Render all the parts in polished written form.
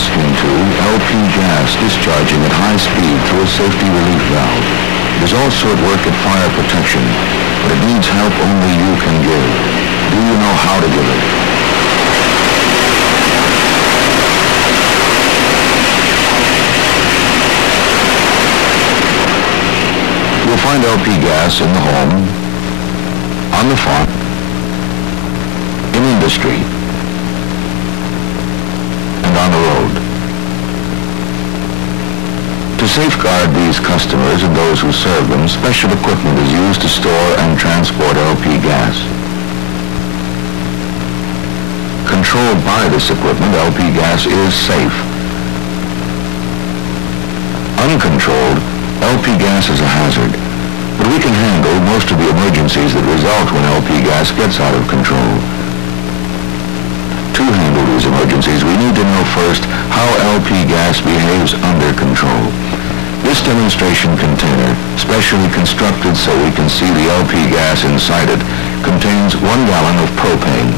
listening to LP gas discharging at high speed through a safety relief valve. It is also at work at fire protection, but it needs help only you can give. Do you know how to give it? You'll find LP gas in the home, on the farm, in industry, and on the road. To safeguard these customers and those who serve them, special equipment is used to store and transport LP gas. Controlled by this equipment, LP gas is safe. Uncontrolled, LP gas is a hazard, but we can handle most of the emergencies that result when LP gas gets out of control. To handle these emergencies, we need to know first how LP gas behaves under control. This demonstration container, specially constructed so we can see the LP gas inside it, contains 1 gallon of propane.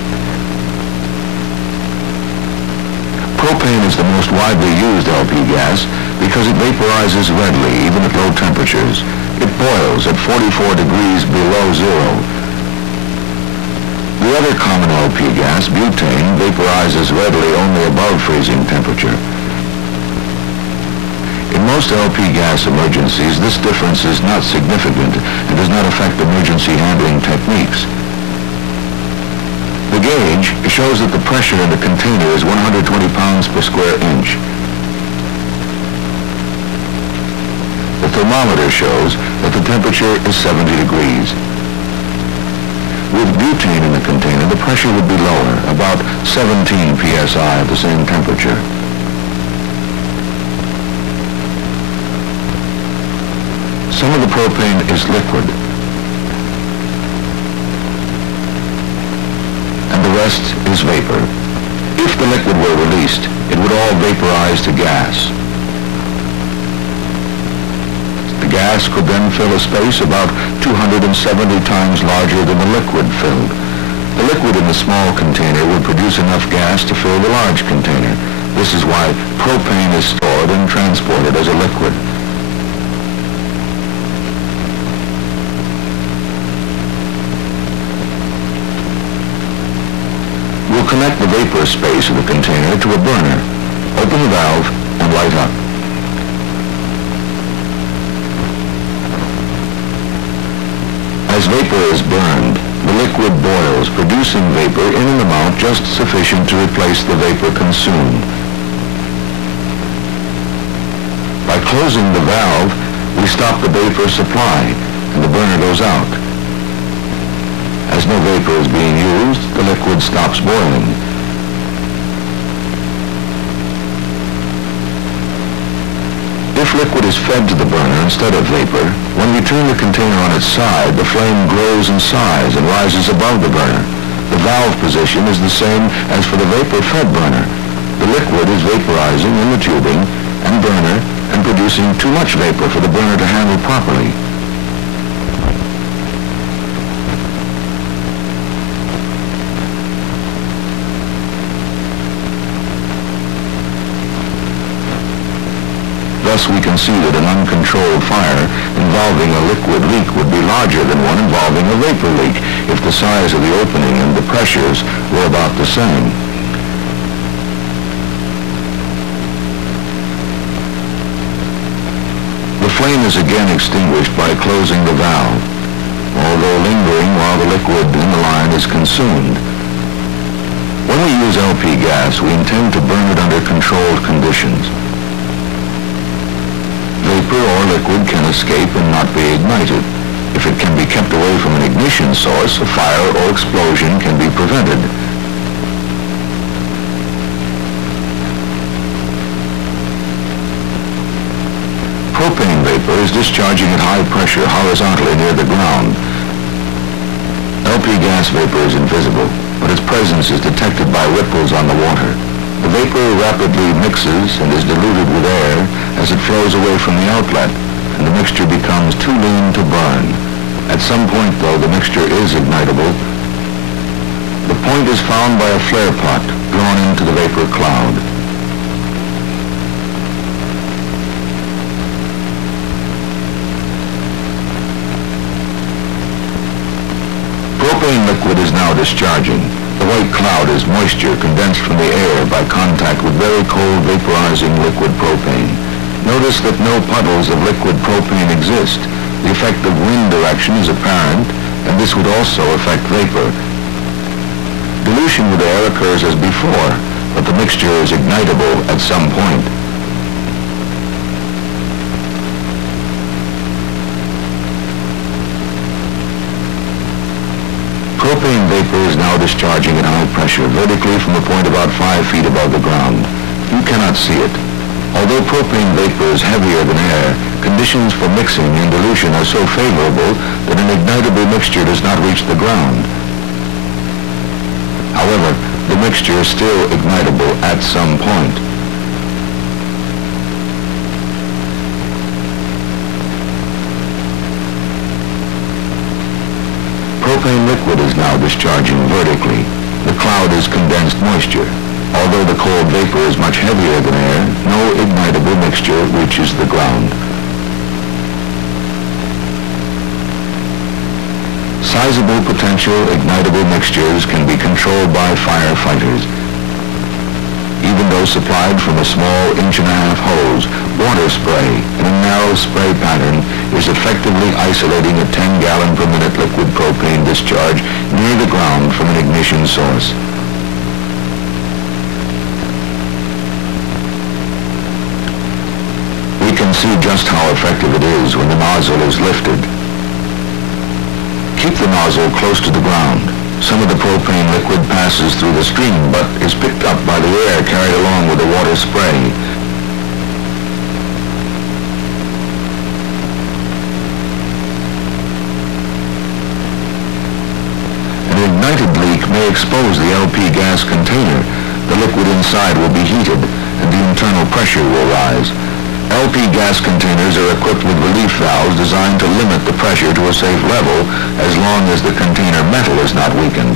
Propane is the most widely used LP gas because it vaporizes readily even at low temperatures. It boils at 44 degrees below zero. The other common LP gas, butane, vaporizes readily only above freezing temperature. In most LP gas emergencies, this difference is not significant and does not affect emergency handling techniques. The gauge shows that the pressure in the container is 120 pounds per square inch. The thermometer shows that the temperature is 70 degrees. With butane in the container, the pressure would be lower, about 17 psi at the same temperature. Some of the propane is liquid, and the rest is vapor. If the liquid were released, it would all vaporize to gas. The gas could then fill a space about 270 times larger than the liquid filled. The liquid in the small container would produce enough gas to fill the large container. This is why propane is stored and transported as a liquid. We'll connect the vapor space of the container to a burner. Open the valve and light up. As vapor is burned, the liquid boils, producing vapor in an amount just sufficient to replace the vapor consumed. By closing the valve, we stop the vapor supply, and the burner goes out. As no vapor is being used, the liquid stops boiling. If liquid is fed to the burner instead of vapor, when we turn the container on its side, the flame grows in size and rises above the burner. The valve position is the same as for the vapor-fed burner. The liquid is vaporizing in the tubing and burner and producing too much vapor for the burner to handle properly. Thus, we can see that an uncontrolled fire involving a liquid leak would be larger than one involving a vapor leak if the size of the opening and the pressures were about the same. The flame is again extinguished by closing the valve, although lingering while the liquid in the line is consumed. When we use LP gas, we intend to burn it under controlled conditions. Vapor or liquid can escape and not be ignited. If it can be kept away from an ignition source, a fire or explosion can be prevented. Propane vapor is discharging at high pressure horizontally near the ground. LP gas vapor is invisible, but its presence is detected by ripples on the water. The vapor rapidly mixes and is diluted with air as it flows away from the outlet, and the mixture becomes too lean to burn. At some point, though, the mixture is ignitable. The point is found by a flare pot drawn into the vapor cloud. liquid is now discharging. The white cloud is moisture condensed from the air by contact with very cold vaporizing liquid propane. Notice that no puddles of liquid propane exist. The effect of wind direction is apparent, and this would also affect vapor. Dilution with air occurs as before, but the mixture is ignitable at some point. Propane vapor is now discharging at high pressure, vertically from a point about 5 feet above the ground. You cannot see it. Although propane vapor is heavier than air, conditions for mixing and dilution are so favorable that an ignitable mixture does not reach the ground. However, the mixture is still ignitable at some point. Propane liquid is now discharging vertically. The cloud is condensed moisture. Although the cold vapor is much heavier than air, no ignitable mixture reaches the ground. Sizable potential ignitable mixtures can be controlled by firefighters. Even though supplied from a small 1.5-inch hose, water spray in a narrow spray pattern is effectively isolating a 10-gallon-per-minute liquid propane discharge near the ground from an ignition source. We can see just how effective it is when the nozzle is lifted. Keep the nozzle close to the ground. Some of the propane liquid passes through the stream, but is picked up by the air carried along with the water spray. An ignited leak may expose the LP gas container. The liquid inside will be heated, and the internal pressure will rise. LP gas containers are equipped with relief valves designed to limit the pressure to a safe level as long as the container metal is not weakened.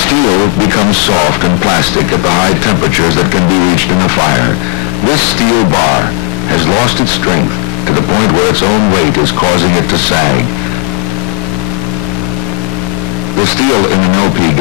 Steel becomes soft and plastic at the high temperatures that can be reached in a fire. This steel bar has lost its strength to the point where its own weight is causing it to sag. The steel in an LP